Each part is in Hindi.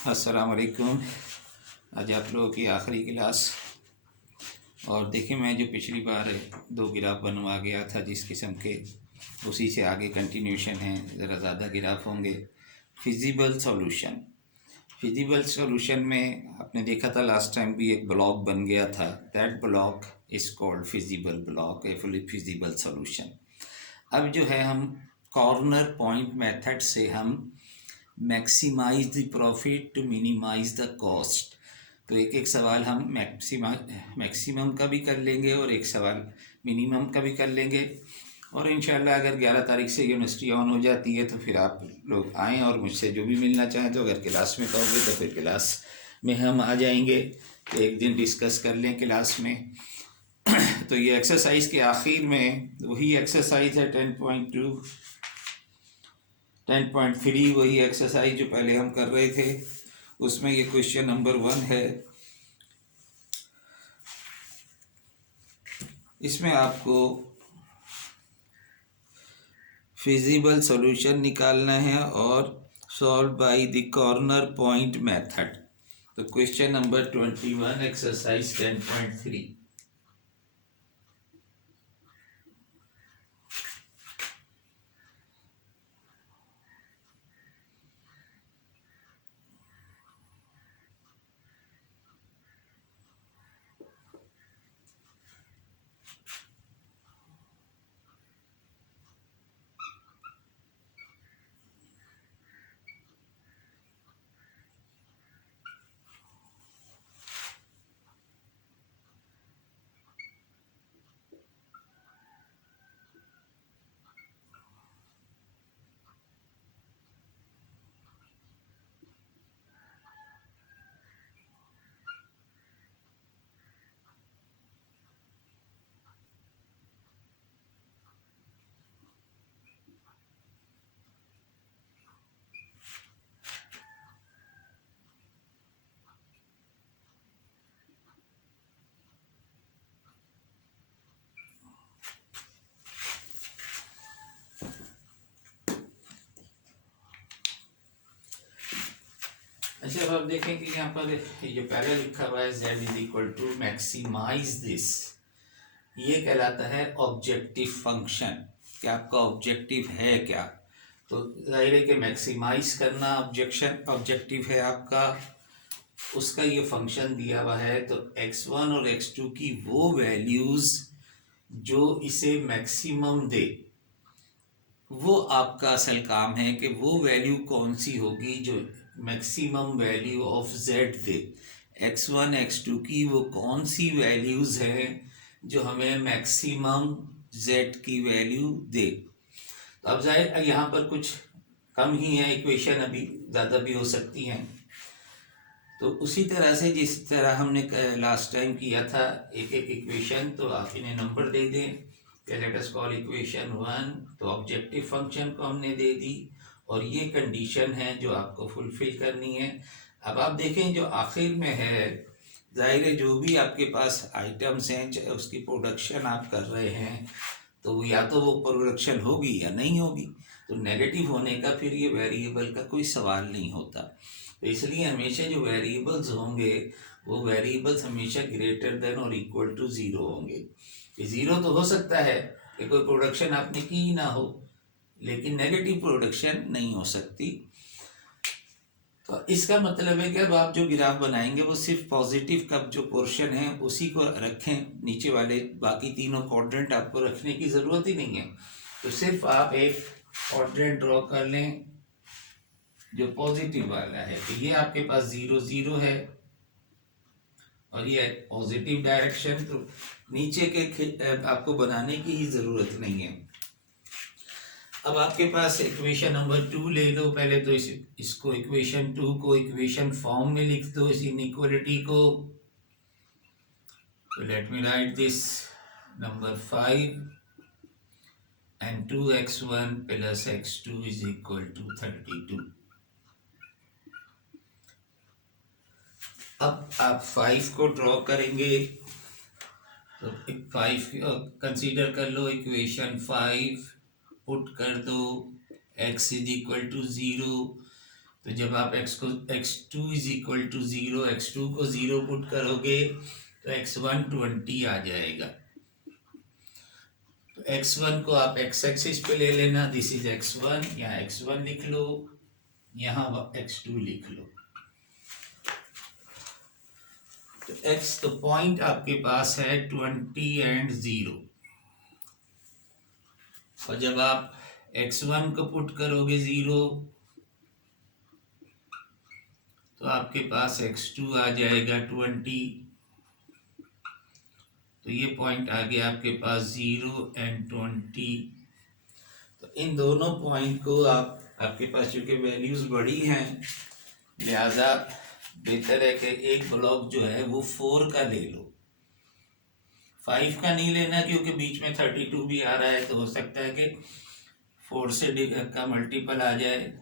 अस्सलाम वालेकुम। आज आप लोगों की आखिरी क्लास। और देखिए, मैं जो पिछली बार दो गिराफ बनवा गया था जिस किस्म के, उसी से आगे कंटिन्यूशन है। ज़रा ज़्यादा गिराफ होंगे। Feasible solution. फिजिबल सॉल्यूशन में आपने देखा था लास्ट टाइम भी एक ब्लॉक बन गया था। That block is called feasible block, a fully feasible solution. अब जो है, हम कॉर्नर पॉइंट मेथड से हम maximize the profit to minimize the cost. तो एक एक सवाल हम मैक्सिमम का भी कर लेंगे और एक सवाल मिनिमम का भी कर लेंगे। और इंशाल्लाह अगर 11 तारीख से यूनिवर्सिटी ऑन हो जाती है तो फिर आप लोग आएँ और मुझसे जो भी मिलना चाहें, तो अगर क्लास में कहोगे तो फिर क्लास में हम आ जाएंगे, एक दिन डिस्कस कर लें क्लास में। तो ये एक्सरसाइज के आखिर में वही एक्सरसाइज है 10.2, 10.3, वही एक्सरसाइज जो पहले हम कर रहे थे। उसमें ये क्वेश्चन नंबर 1 है। इसमें आपको फिजिबल सॉल्यूशन निकालना है और solve by the corner point method. तो क्वेश्चन नंबर 21, एक्सरसाइज 10.3। अच्छा, अब आप देखें कि यहाँ पर ये जो पहले लिखा हुआ है z is equal to maximize this, ये कहलाता है ऑब्जेक्टिव फंक्शन। कि आपका ऑब्जेक्टिव है क्या? तो जाहिर है कि मैक्सिमाइज करना ऑब्जेक्टिव है आपका। उसका ये फंक्शन दिया हुआ है, तो x1 और x2 की वो वैल्यूज़ जो इसे मैक्सिमम दे, वो आपका असल काम है कि वो वैल्यू कौन सी होगी जो maximum value of z they. x1 x2 की वो कौन सी वैल्यूज़ हैं जो हमें मैक्सिमम z की वैल्यू दे। तो अब जाहिर यहाँ पर कुछ कम ही है इक्वेशन, अभी ज़्यादा भी हो सकती हैं। तो उसी तरह से जिस तरह हमने लास्ट टाइम किया था, एक एक इक्वेशन, तो आप इन्हें नंबर दे दें। लेट अस कॉल इक्वेशन 1, तो ऑब्जेक्टिव फंक्शन को हमने दे दी और ये कंडीशन है जो आपको फुलफिल करनी है। अब आप देखें जो आखिर में है, जाहिर है जो भी आपके पास आइटम्स हैं, चाहे उसकी प्रोडक्शन आप कर रहे हैं, तो या तो वो प्रोडक्शन होगी या नहीं होगी। तो नेगेटिव होने का फिर ये वेरिएबल का कोई सवाल नहीं होता। तो इसलिए हमेशा जो वेरिएबल्स होंगे वो वेरिएबल्स हमेशा ग्रेटर देन और इक्वल टू ज़ीरो होंगे। ज़ीरो तो हो सकता है कि कोई प्रोडक्शन आपने की ही ना हो, लेकिन नेगेटिव प्रोडक्शन नहीं हो सकती। तो इसका मतलब है कि अब आप जो ग्राफ बनाएंगे वो सिर्फ पॉजिटिव का जो पोर्शन है उसी को रखें, नीचे वाले बाकी तीनों क्वाड्रेंट आपको रखने की ज़रूरत ही नहीं है। तो सिर्फ आप एक क्वाड्रेंट ड्रॉ कर लें जो पॉजिटिव वाला है। तो ये आपके पास 0 0 है और ये पॉजिटिव डायरेक्शन। तो नीचे के आपको बनाने की ही ज़रूरत नहीं है। अब आपके पास इक्वेशन नंबर 2 ले लो पहले। तो इसको इक्वेशन 2 को इक्वेशन फॉर्म में लिख दो, इस इनइक्वालिटी को। तो let me right this, number 5 and 2x1 plus x2 is equal to 32। अब आप 5 को ड्रॉ करेंगे, तो 5 कंसीडर कर लो इक्वेशन 5, पुट कर दो x इज इक्वल टू 0, तो जब आप x2 is equal to 0, x2 को 0 पुट करोगे तो x1 20 आ जाएगा। तो x1 को आप x एक्सिस पे ले लेना, दिस इज x1, यहाँ x1 लिख लो, यहाँ x2 लिख लो। तो x तो पॉइंट आपके पास है 20 एंड 0, और जब आप x1 को पुट करोगे 0 तो आपके पास x2 आ जाएगा 20। तो ये पॉइंट आ गया आपके पास 0 एंड 20। तो इन दोनों पॉइंट को आपके पास चूंकि वैल्यूज बड़ी हैं, लिहाजा बेहतर है कि एक ब्लॉक जो है वो 4 का ले लो, 5 का नहीं लेना, क्योंकि बीच में 32 भी आ रहा है, तो हो सकता है कि 4 से का मल्टीपल आ जाए।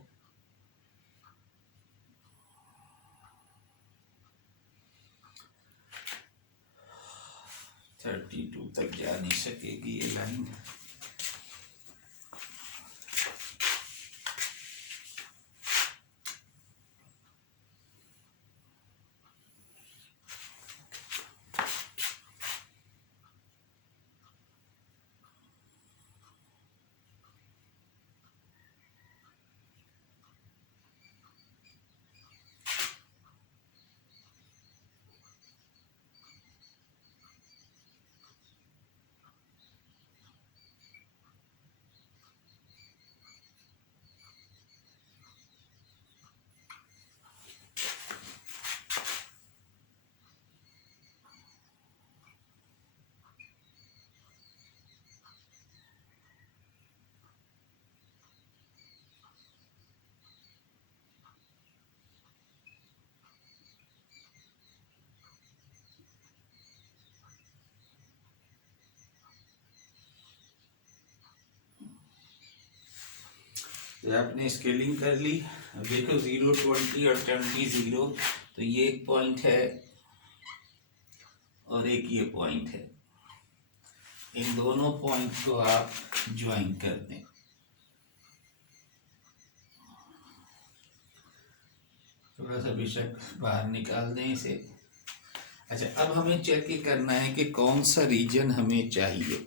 थर्टी टू तक जा नहीं सकेगी ये लाइन। तो आपने स्केलिंग कर ली। अब देखो 0 20 और 20 0, तो ये एक पॉइंट है और एक ये पॉइंट है। इन दोनों पॉइंट को आप ज्वाइन कर दें। थोड़ा सा बेशक बाहर निकाल दें इसे। अच्छा, अब हमें चेक ये करना है कि कौन सा रीजन हमें चाहिए।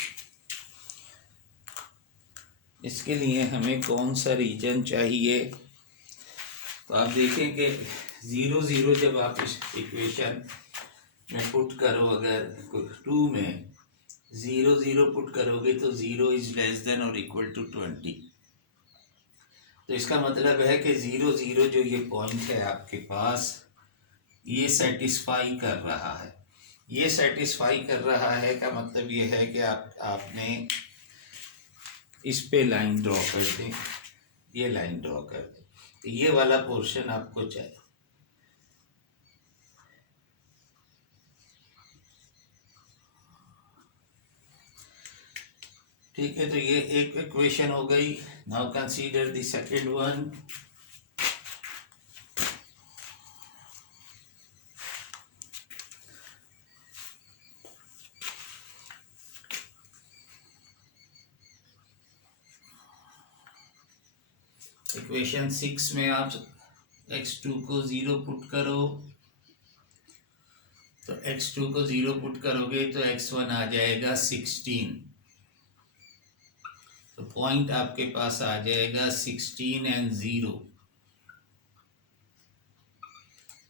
इसके लिए हमें कौन सा रीजन चाहिए, तो आप देखें कि 0 0 जब आप इस इक्वेशन में पुट करो, अगर 2 में 0 0 पुट करोगे तो 0 इज लेस देन और इक्वल टू 20। तो इसका मतलब है कि 0 0 जो ये पॉइंट है आपके पास, ये सेटिस्फाई कर रहा है। ये सेटिस्फाई कर रहा है का मतलब ये है कि आपने इस पे लाइन ड्रॉ कर दें, ये लाइन ड्रॉ कर दें, तो ये वाला पोर्शन आपको चाहिए। ठीक है, तो ये एक इक्वेशन हो गई। Now consider the second one. Equation 6 में आप x2 को 0 पुट करो, तो x2 को 0 पुट करोगे तो x1 आ जाएगा 16। तो पॉइंट आपके पास आ जाएगा 16 एंड 0।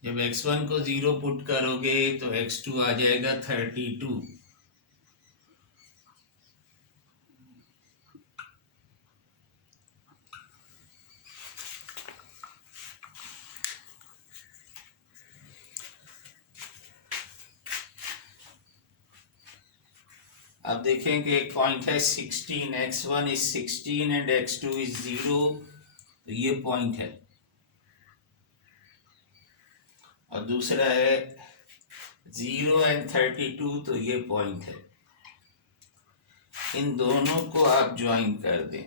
जब x1 को 0 पुट करोगे तो x2 आ जाएगा 32। आप देखें कि एक पॉइंट है 16, x1 is 16 and x2 is 0, तो ये पॉइंट है। और दूसरा है 0 एंड 32, तो ये पॉइंट है। इन दोनों को आप ज्वाइन कर दें।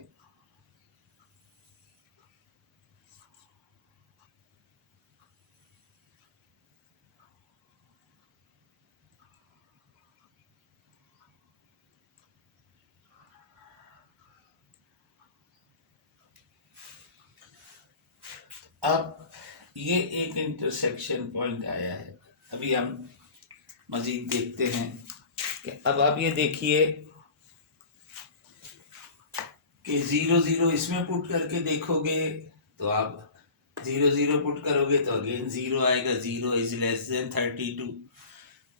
अब ये एक इंटरसेक्शन पॉइंट आया है। अभी हम मजीद देखते हैं कि अब आप ये देखिए कि 0 0 इसमें पुट करके देखोगे तो आप 0 0 पुट करोगे तो अगेन 0 आएगा, 0 < 32।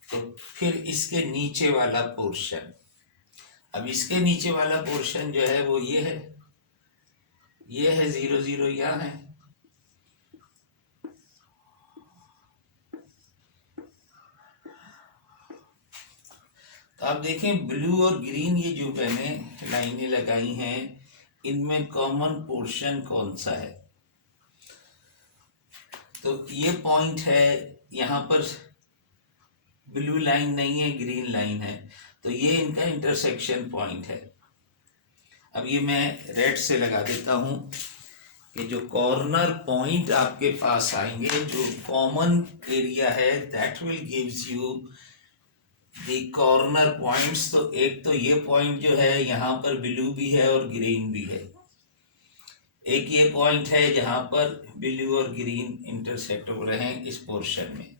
तो फिर इसके नीचे वाला पोर्शन, अब इसके नीचे वाला पोर्शन जो है वो ये है, 0 0 यहाँ है। तो आप देखें ब्लू और ग्रीन ये जो मैंने लाइनें लगाई हैं, इनमें कॉमन पोर्शन कौन सा है? तो ये पॉइंट है, यहाँ पर ब्लू लाइन नहीं है, ग्रीन लाइन है, तो ये इनका इंटरसेक्शन पॉइंट है। अब ये मैं रेड से लगा देता हूँ कि जो कॉर्नर पॉइंट आपके पास आएंगे, जो कॉमन एरिया है, that will gives you the corner points. तो एक तो ये पॉइंट जो है यहाँ पर ब्लू भी है और ग्रीन भी है, एक ये पॉइंट है जहाँ पर ब्लू और ग्रीन इंटरसेक्ट हो रहे हैं इस पोर्शन में,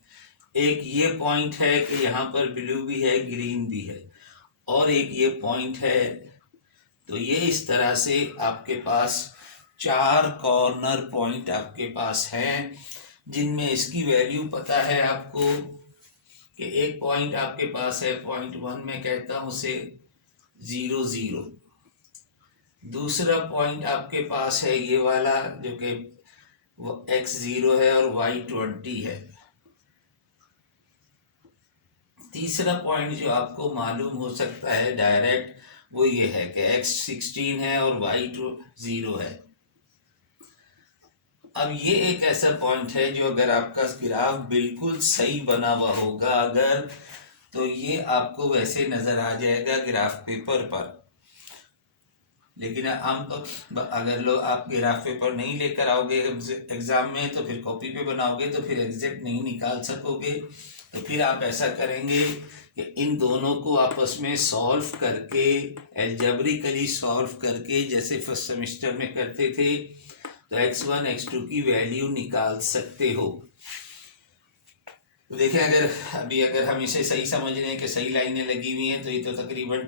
एक ये पॉइंट है कि यहाँ पर ब्लू भी है ग्रीन भी है, और एक ये पॉइंट है। तो ये इस तरह से आपके पास 4 कॉर्नर पॉइंट आपके पास हैं, जिनमें इसकी वैल्यू पता है आपको कि एक पॉइंट आपके पास है पॉइंट 1 में कहता हूँ उसे 0 0, दूसरा पॉइंट आपके पास है ये वाला जो कि x0 है और y20 है, तीसरा पॉइंट जो आपको मालूम हो सकता है डायरेक्ट वो ये है कि x16 है और y0 है। अब ये एक ऐसा पॉइंट है जो अगर आपका ग्राफ बिल्कुल सही बना हुआ होगा अगर, तो ये आपको वैसे नजर आ जाएगा ग्राफ पेपर पर। लेकिन आम तो अगर लोग आप ग्राफ पेपर नहीं लेकर आओगे एग्जाम में तो फिर कॉपी पे बनाओगे तो फिर एग्जैक्ट नहीं निकाल सकोगे। तो फिर आप ऐसा करेंगे कि इन दोनों को आपस में सॉल्व करके, एल्जेब्रिकली सॉल्व करके, जैसे फर्स्ट सेमेस्टर में करते थे, तो x1 x2 की वैल्यू निकाल सकते हो। तो देखें अगर हम इसे सही समझ रहे हैं कि सही लाइनें लगी हुई हैं, तो ये तो तकरीबन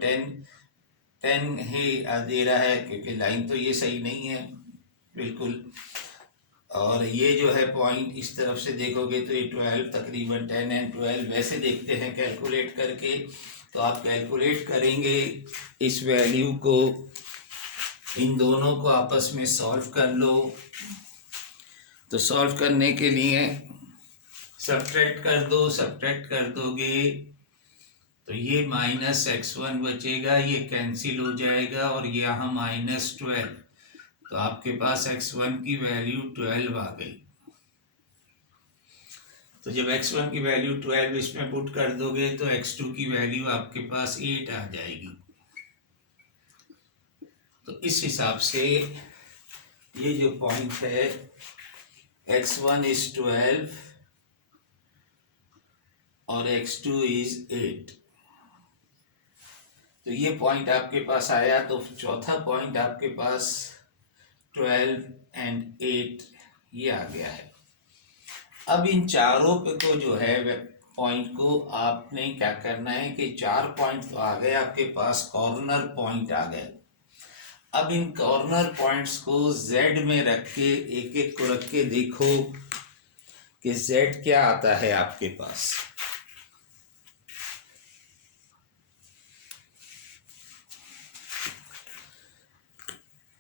10 ही दे रहा है, क्योंकि लाइन तो ये सही नहीं है बिल्कुल। और ये जो है पॉइंट इस तरफ से देखोगे तो ये 12 तकरीबन 10 एंड 12 वैसे देखते हैं कैलकुलेट करके। तो आप कैलकुलेट करेंगे इस वैल्यू को, इन दोनों को आपस में सॉल्व कर लो। तो सॉल्व करने के लिए सब्ट्रैक्ट कर दोगे तो ये -x1 बचेगा, ये कैंसिल हो जाएगा और ये यहाँ -12, तो आपके पास x1 की वैल्यू 12 आ गई। तो जब x1 की वैल्यू 12 इसमें पुट कर दोगे तो x2 की वैल्यू आपके पास 8 आ जाएगी। तो इस हिसाब से ये जो पॉइंट है x1 is 12 और x2 is 8, तो ये पॉइंट आपके पास आया। तो चौथा पॉइंट आपके पास 12 एंड 8 ये आ गया है। अब इन चारों पे को जो है पॉइंट को आपने क्या करना है कि 4 पॉइंट तो आ गए आपके पास, कॉर्नर पॉइंट आ गए। अब इन कॉर्नर पॉइंट्स को z में रख के एक एक को रख के देखो कि z क्या आता है आपके पास।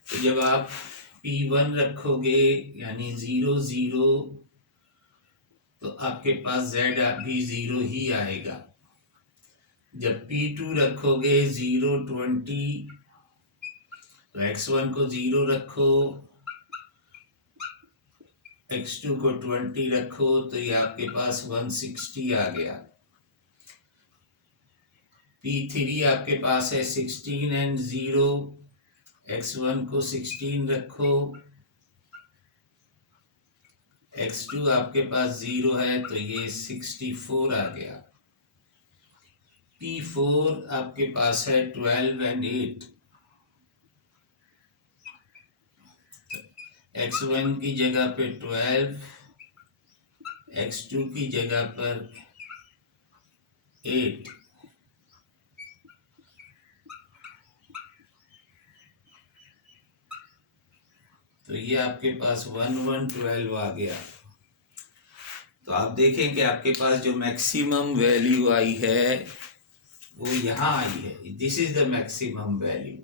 तो जब आप P1 रखोगे यानी 0 0, तो आपके पास z भी 0 ही आएगा। जब P2 रखोगे 0 20, तो x1 को 0 रखो, x2 को 20 रखो, तो ये आपके पास 160 आ गया। P3 आपके पास है 16 एंड 0, x1 को 16 रखो, x2 आपके पास 0 है तो ये 64 आ गया। P4 आपके पास है 12 एंड 8, x1 की जगह पे 12, x2 की जगह पर 8, तो ये आपके पास 1 1 12 आ गया। तो आप देखें कि आपके पास जो मैक्सिमम वैल्यू आई है वो यहाँ आई है, this is the maximum value.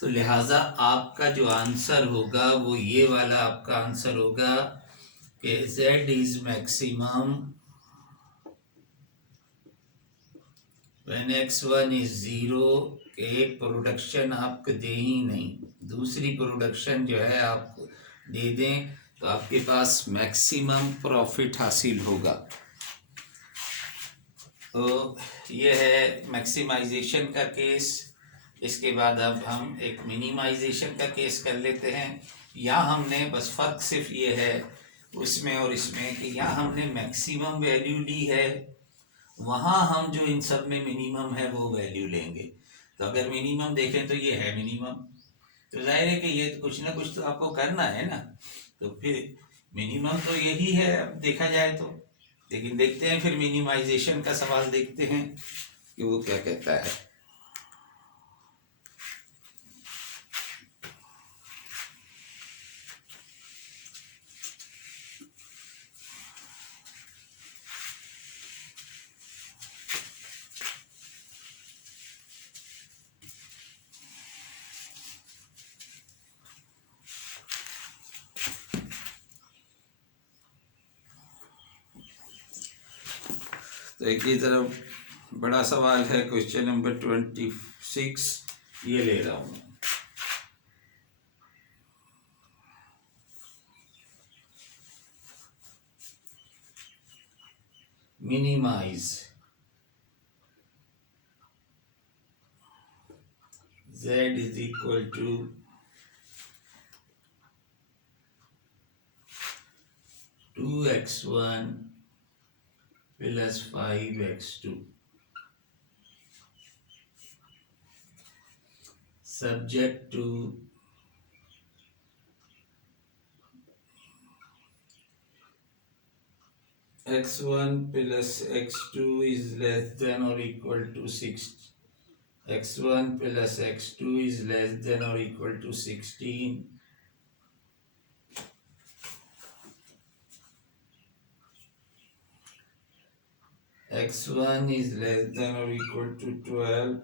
तो लिहाजा आपका जो आंसर होगा वो ये वाला आपका आंसर होगा कि z is maximum when x1 is 0। एक प्रोडक्शन आपको दे ही नहीं, दूसरी प्रोडक्शन जो है आपको दे दें तो आपके पास मैक्सिमम प्रॉफिट हासिल होगा। तो ये है मैक्सिमाइजेशन का केस। इसके बाद अब हम एक मिनिमाइजेशन का केस कर लेते हैं। यहाँ हमने बस फ़र्क सिर्फ ये है उसमें और इसमें कि यहाँ हमने मैक्सिमम वैल्यू ली है, वहाँ हम जो इन सब में मिनिमम है वो वैल्यू लेंगे। तो अगर मिनिमम देखें तो ये है मिनिमम, तो जाहिर है कि ये कुछ ना कुछ तो आपको करना है ना, तो फिर मिनिमम तो यही है अब देखा जाए तो। लेकिन देखते हैं फिर मिनिमाइजेशन का सवाल देखते हैं कि वो क्या कहता है। तो एक ही तरफ बड़ा सवाल है, क्वेश्चन नंबर 26, ये ले रहा हूँ। Minimize z is equal to 2x1 plus 5x2 subject to x1 plus x2 is less than or equal to 6, x1 plus x2 is less than or equal to 16, x1 is less than or equal to 12,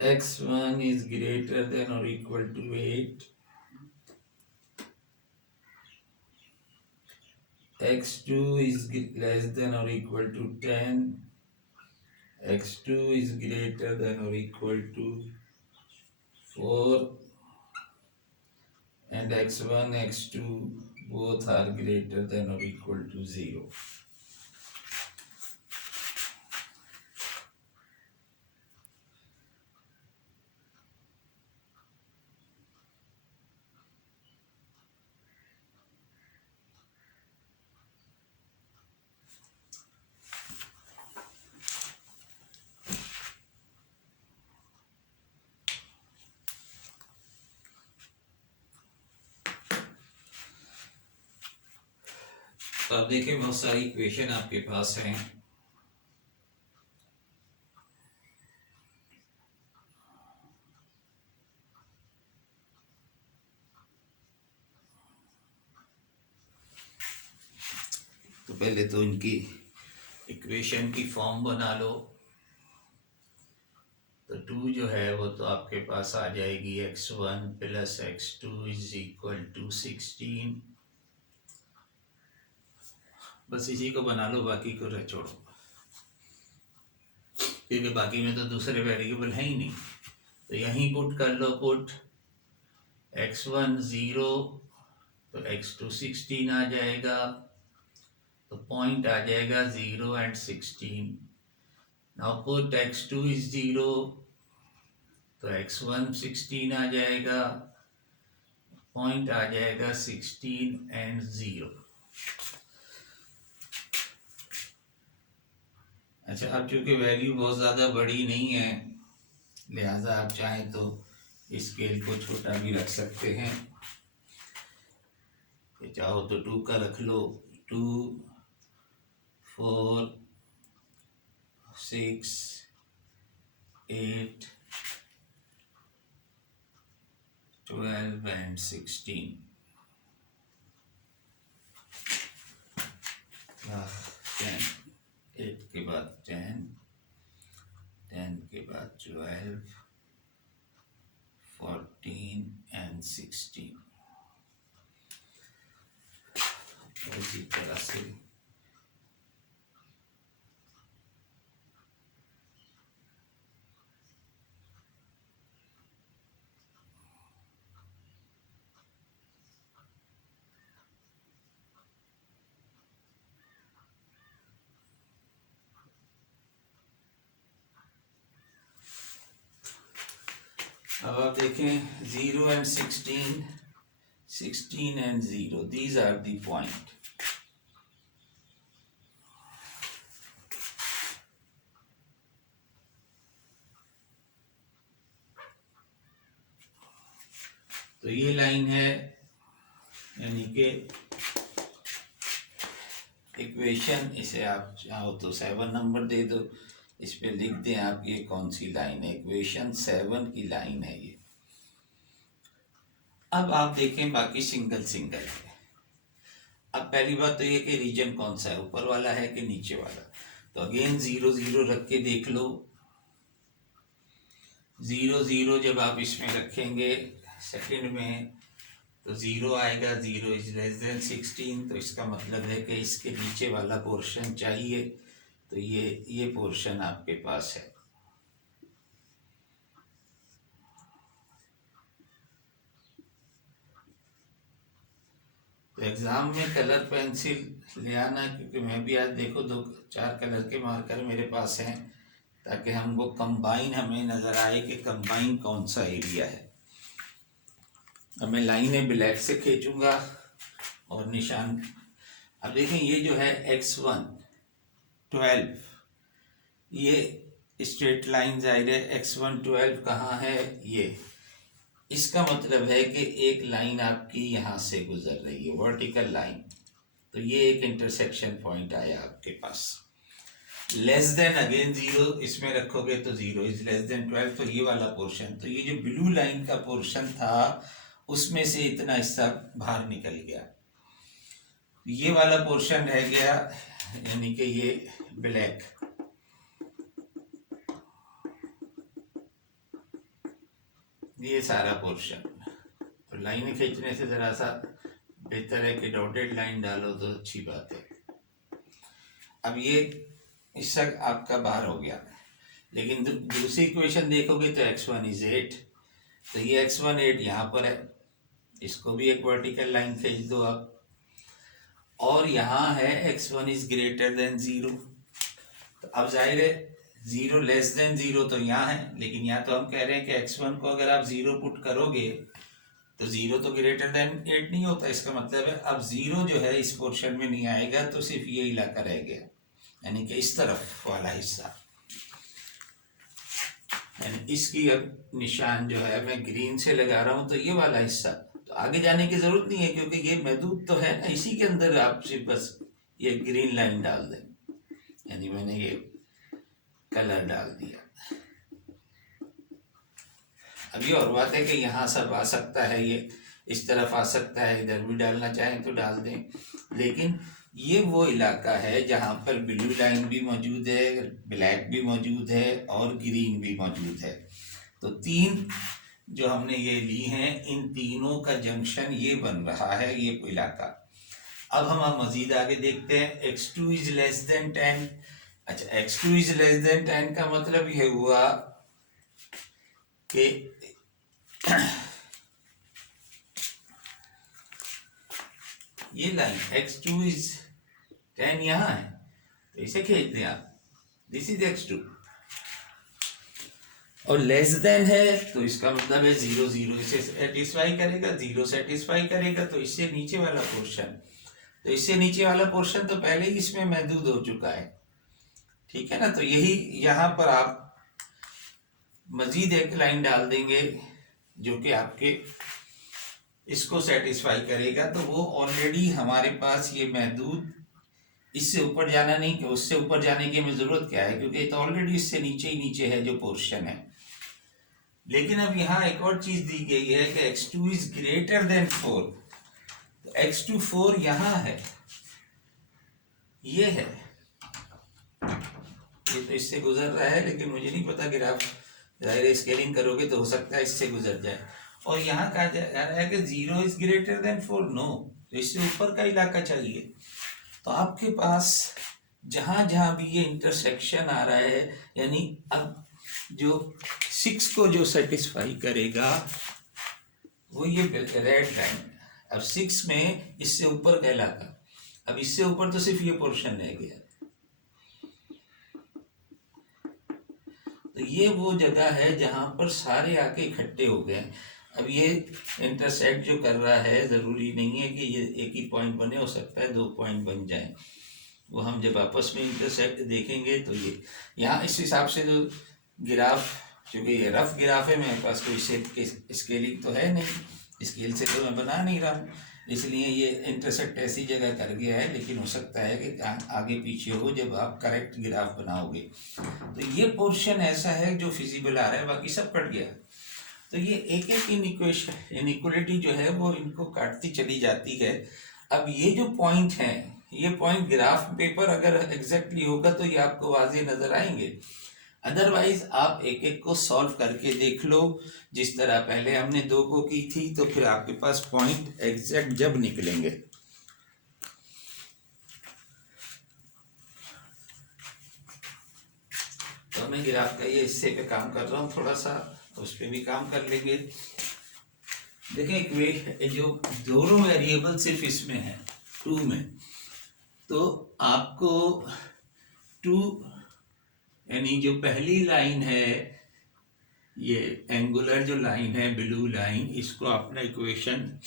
x1 is greater than or equal to 8, x2 is less than or equal to 10, x2 is greater than or equal to 4, and x1 x2 both are greater than or equal to 0. तो अब देखिए बहुत सारी इक्वेशन आपके पास हैं। तो पहले तो इनकी इक्वेशन की फॉर्म बना लो। तो 2 जो है वो तो आपके पास आ जाएगी x1 plus x2 is equal to 16। बस इसी को बना लो, बाकी को रह छोड़ो, क्योंकि बाकी में तो दूसरे वेरिएबल है ही नहीं। तो यहीं पुट कर लो, पुट x1 0 तो x2 16 आ जाएगा, तो पॉइंट आ जाएगा 0 and 16। Now put x2 is 0 तो x1 16 आ जाएगा, पॉइंट आ जाएगा 16 एंड 0। अच्छा, अब चूंकि वैल्यू बहुत ज़्यादा बड़ी नहीं है, लिहाजा आप चाहें तो स्केल को छोटा भी रख सकते हैं, चाहो तो 2 का रख लो। 2, 4, 6, 8, 12 एंड 16। 10, 8 के बाद 10, 10 के बाद 12, 14 एंड 16। इसी तरह से अब आप देखें 0 and 16, 16 and 0, these are the point. तो ये लाइन है, यानी कि इक्वेशन, इसे आप चाहो तो 7 नंबर दे दो, इस पे लिख दें आप ये कौन सी लाइन है, इक्वेशन 7 की लाइन है ये। अब आप देखें बाकी सिंगल सिंगल है। अब पहली बात तो ये कि रीजन कौन सा है, ऊपर वाला है कि नीचे वाला। तो अगेन 0 0 रख के देख लो। 0 0 जब आप इसमें रखेंगे सेकंड में तो 0 आएगा, 0 इज लेस देन 16, तो इसका मतलब है कि इसके नीचे वाला पोर्शन चाहिए, तो ये पोर्शन आपके पास है। तो एग्जाम में कलर पेंसिल ले आना, क्योंकि मैं भी आज देखो 2-4 कलर के मार्कर मेरे पास हैं, ताकि हमको कंबाइन हमें नज़र आए कि कंबाइन कौन सा एरिया है। अब मैं लाइनें ब्लैक से खींचूंगा और निशान। अब देखें ये जो है x1 12, ये स्ट्रेट लाइन जाहिर है। x1 12 कहाँ है, ये। इसका मतलब है कि एक लाइन आपकी यहाँ से गुजर रही है, वर्टिकल लाइन। तो ये एक इंटरसेक्शन पॉइंट आया आपके पास। लेस देन अगेन 0 इसमें रखोगे तो 0 इज लेस देन 12, तो ये वाला पोर्शन, तो ये जो ब्लू लाइन का पोर्शन था उसमें से इतना हिस्सा बाहर निकल गया, ये वाला पोर्शन रह गया, यानी कि ये ब्लैक। ये सारा पोर्शन। तो लाइन खींचने से जरा सा बेहतर है कि डॉटेड लाइन डालो तो अच्छी बात है। अब ये हिस्सा आपका बाहर हो गया, लेकिन दूसरी इक्वेशन देखोगे तो x1 इज 8, तो ये x1 8 यहाँ पर है, इसको भी एक वर्टिकल लाइन खींच दो आप। और यहाँ है x1 इज ग्रेटर देन 0, तो अब जाहिर है 0 लेस देन 0 तो यहाँ है, लेकिन यहाँ तो हम कह रहे हैं कि x1 को अगर आप 0 पुट करोगे तो 0 तो ग्रेटर देन 8 नहीं होता। इसका मतलब है अब 0 जो है इस पोर्शन में नहीं आएगा, तो सिर्फ ये इलाका रह गया, यानी कि इस तरफ वाला हिस्सा। यानी इसकी अब निशान जो है मैं ग्रीन से लगा रहा हूँ, तो ये वाला हिस्सा, तो आगे जाने की जरूरत नहीं है क्योंकि ये महदूद तो है ना, इसी के अंदर आप सिर्फ बस ये ग्रीन लाइन डाल दें, यानी मैंने ये कलर डाल दिया। अभी और बात है कि यहाँ सब आ सकता है, ये इस तरफ आ सकता है, इधर भी डालना चाहें तो डाल दें, लेकिन ये वो इलाका है जहाँ पर ब्लू लाइन भी मौजूद है, ब्लैक भी मौजूद है और ग्रीन भी मौजूद है। तो 3 जो हमने ये ली हैं, इन तीनों का जंक्शन ये बन रहा है, ये इलाका। अब हम मजीद आगे देखते हैं। x2 is less than 10। अच्छा, x2 इज लेस देन 10 का मतलब ये हुआ कि ये लाइन x2 इज 10 यहाँ है, तो इसे खींच दें आप, दिस इज x2। और लेस देन है तो इसका मतलब है 0 0 इसे सेटिस्फाई करेगा, 0 सेटिस्फाई करेगा, तो इससे नीचे वाला पोर्शन, तो इससे नीचे वाला पोर्शन तो पहले ही इसमें महदूद हो चुका है, ठीक है ना। तो यही यहाँ पर आप मजीद एक लाइन डाल देंगे जो कि आपके इसको सेटिस्फाई करेगा। तो वो ऑलरेडी हमारे पास ये महदूद, इससे ऊपर जाना नहीं, कि उससे ऊपर जाने की हमें ज़रूरत क्या है, क्योंकि तो ऑलरेडी इससे नीचे ही नीचे है जो पोर्शन है। लेकिन अब यहाँ एक और चीज़ दी गई है कि x2 इज ग्रेटर देन 4। तो x2 4 यहाँ है, ये है, ये तो इससे गुजर रहा है, लेकिन मुझे नहीं पता ग्राफ, जाहिर स्केलिंग करोगे तो हो सकता है इससे गुजर जाए। और यहाँ कहा जा रहा है कि 0 इज ग्रेटर देन 4, नो, तो इससे ऊपर का इलाका चाहिए। तो आपके पास जहाँ जहाँ भी ये इंटरसेक्शन आ रहा है, यानी अब जो 6 को जो सेटिस्फाई करेगा वो ये रेड लाइन। अब 6 में इससे ऊपर का इलाका, अब इससे ऊपर तो सिर्फ ये पोर्शन रह गया। तो ये वो जगह है जहाँ पर सारे आके इकट्ठे हो गए। अब ये इंटरसेक्ट जो कर रहा है, ज़रूरी नहीं है कि ये एक ही पॉइंट बने, हो सकता है 2 पॉइंट बन जाए। वो हम जब आपस में इंटरसेक्ट देखेंगे तो ये यहाँ इस हिसाब से जो ग्राफ, क्योंकि ये रफ ग्राफ है, मेरे पास कोई स्केलिंग तो है नहीं, स्केल से तो मैं बना नहीं रहा हूँ, इसलिए ये इंटरसेक्ट ऐसी जगह कर गया है। लेकिन हो सकता है कि आगे पीछे हो जब आप करेक्ट ग्राफ बनाओगे। तो ये पोर्शन ऐसा है जो फिजिबल आ रहा है, बाकी सब कट गया। तो ये एक एक इनइक्वलिटी जो है वो इनको काटती चली जाती है। अब ये जो पॉइंट है, ये पॉइंट ग्राफ पेपर अगर एग्जैक्टली होगा तो ये आपको वाज़े नज़र आएंगे। अदरवाइज आप एक एक को सॉल्व करके देख लो, जिस तरह पहले हमने 2 को की थी, तो फिर आपके पास पॉइंट एग्जैक्ट जब निकलेंगे। तो मैं ग्राफ का ये हिस्से पे काम कर रहा हूँ, थोड़ा सा उस पर भी काम कर लेंगे। देखें जो दोनों वेरिएबल सिर्फ इसमें है 2 में, तो आपको 2 यानी जो पहली लाइन है, ये एंगुलर जो लाइन है, ब्लू लाइन, इसको आपने इक्वेशन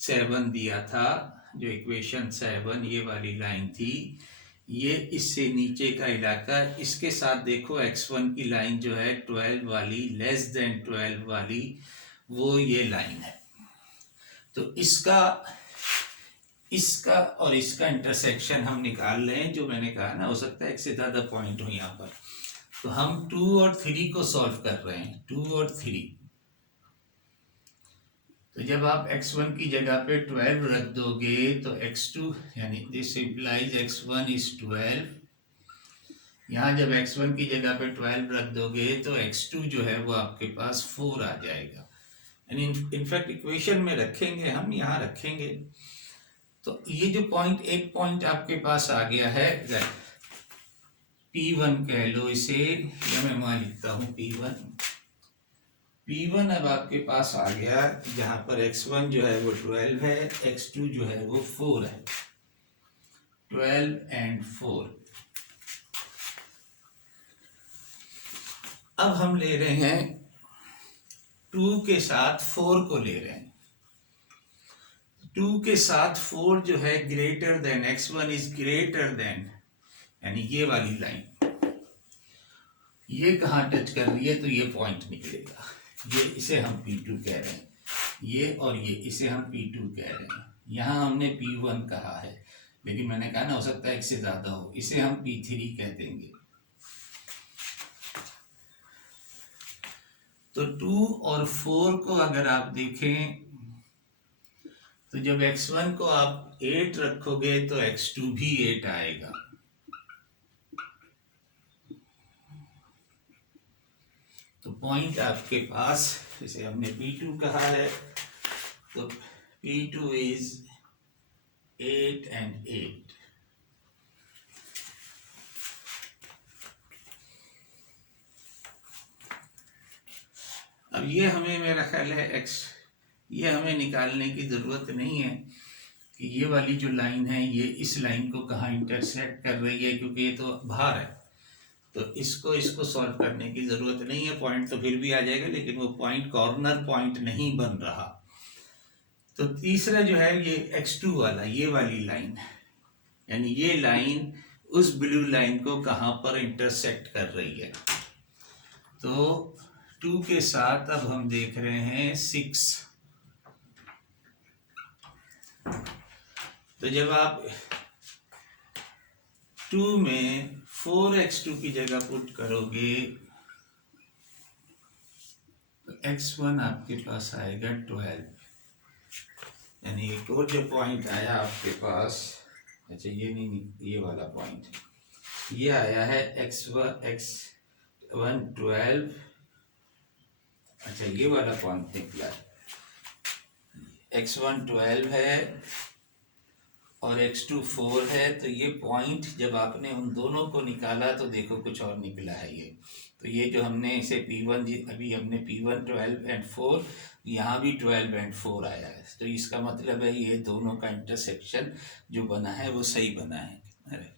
7 दिया था। जो इक्वेशन 7 ये वाली लाइन थी, ये इससे नीचे का इलाका, इसके साथ देखो x1 की लाइन जो है 12 वाली, लेस देन 12 वाली, वो ये लाइन है। तो इसका और इसका इंटरसेक्शन हम निकाल लें, जो मैंने कहा ना, हो सकता है एक से ज़्यादा पॉइंट हो यहाँ पर। तो हम 2 और 3 को सॉल्व कर रहे हैं, 2 और 3। तो जब आप x1 की जगह पे 12 रख दोगे तो x2 यानी दिस इम्प्लाइज x1 इज 12। यहाँ जब x1 की जगह पे 12 रख दोगे तो x2 जो है वो आपके पास 4 आ जाएगा। यानी इनफैक्ट इक्वेशन में रखेंगे हम, यहाँ रखेंगे। तो ये जो पॉइंट, एक पॉइंट आपके पास आ गया है, P1 कह लो इसे, या मैं वहाँ लिखता हूँ P1 अब आपके पास आ गया, जहाँ पर x1 जो है वो 12 है, x2 जो है वो 4 है, 12 and 4। अब हम ले रहे हैं 2 के साथ 4 को ले रहे हैं। 2 के साथ 4 जो है greater than, x1 is greater than, यानी ये वाली लाइन, ये कहाँ टच कर रही है तो ये पॉइंट निकलेगा। ये इसे हम P2 कह रहे हैं, ये और ये इसे हम P2 कह रहे हैं। यहाँ हमने P1 कहा है, लेकिन मैंने कहा ना, हो सकता है एक से ज़्यादा हो, इसे हम P3 कह देंगे। तो 2 और 4 को अगर आप देखें तो जब x1 को आप 8 रखोगे तो x2 भी 8 आएगा। तो पॉइंट आपके पास, इसे हमने P2 कहा है, तो P2 इज 8 and 8। अब ये हमें, मेरा ख्याल है ये हमें निकालने की ज़रूरत नहीं है कि ये वाली जो लाइन है ये इस लाइन को कहाँ इंटरसेक्ट कर रही है, क्योंकि ये तो बाहर है। तो इसको सॉल्व करने की ज़रूरत नहीं है, पॉइंट तो फिर भी आ जाएगा, लेकिन वो पॉइंट कॉर्नर पॉइंट नहीं बन रहा। तो तीसरा जो है ये x2 वाला, ये वाली लाइन, यानी ये लाइन उस ब्लू लाइन को कहाँ पर इंटरसेक्ट कर रही है। तो 2 के साथ अब हम देख रहे हैं 6। तो जब आप 2 में 4x2 की जगह पुट करोगे तो x1 आपके पास आएगा 12। यानी एक और जो पॉइंट आया आपके पास, अच्छा ये नहीं, ये वाला पॉइंट ये आया है x1 12। अच्छा ये वाला पॉइंट निकला, x1 12 है और x2 4 है। तो ये पॉइंट जब आपने उन दोनों को निकाला तो देखो कुछ और निकला है ये। तो ये जो हमने इसे P1 अभी हमने P1 12 एंड 4, यहाँ भी 12 एंड 4 आया है। तो इसका मतलब है ये दोनों का इंटरसेक्शन जो बना है वो सही बना है। अरे